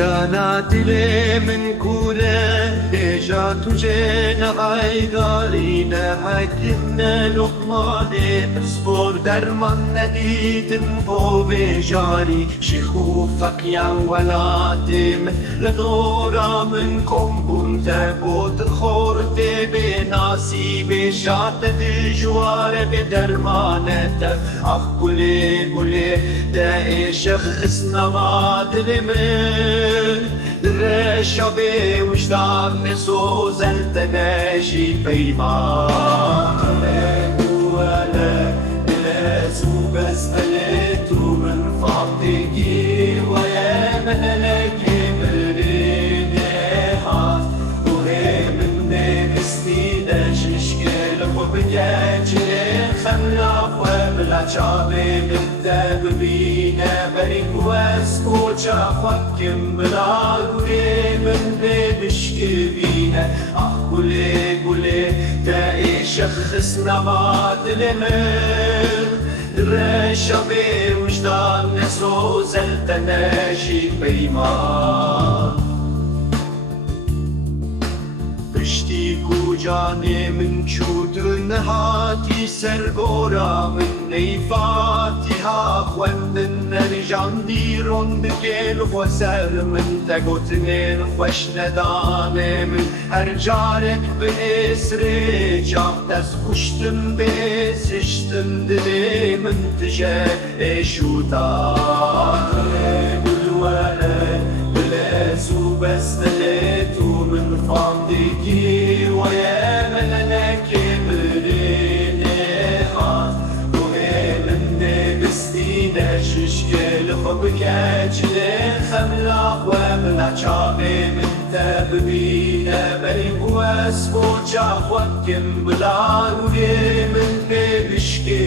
جانا دل من كونه جا تجينا عيدالينا حكمنا لقماني اصبر درمان نديد بو بجاري شخوفك يا ولادم لدورا منكم كنت بود خورد بناسي بشات دجوار بدرمانت اخ قولي دا شخص نواد من الرشابي وجدان سوز التناشي بيمان ولا سو بس قلت من فضلك ويا ملك مريدها وهي من نفسي ششكل وبجاجر خلاف وبلا شابي بالتبرينا بريك واسكوت شافكم بلا من بشكبينا قولي تاي شخصنا ما تلمر الرشابي وجدان سوز التناشي بيمان بشتي كوجاني من شود نهاتي سربورا من نيفاتي هاخوان النرجان ديرون بكيل وسر من تقوتنين خوش نداني من ارجارك بإسري جاق تسكشتم بسشتم دلي من تجاه شوطان بالولد بلاسو بس دليتو من فضلك ويا ملك برينها وهي من بستينا ششكل خبكاجل خملاق وملا شابي من تببينا بريك واسفو جاخوكم بلا من بشكي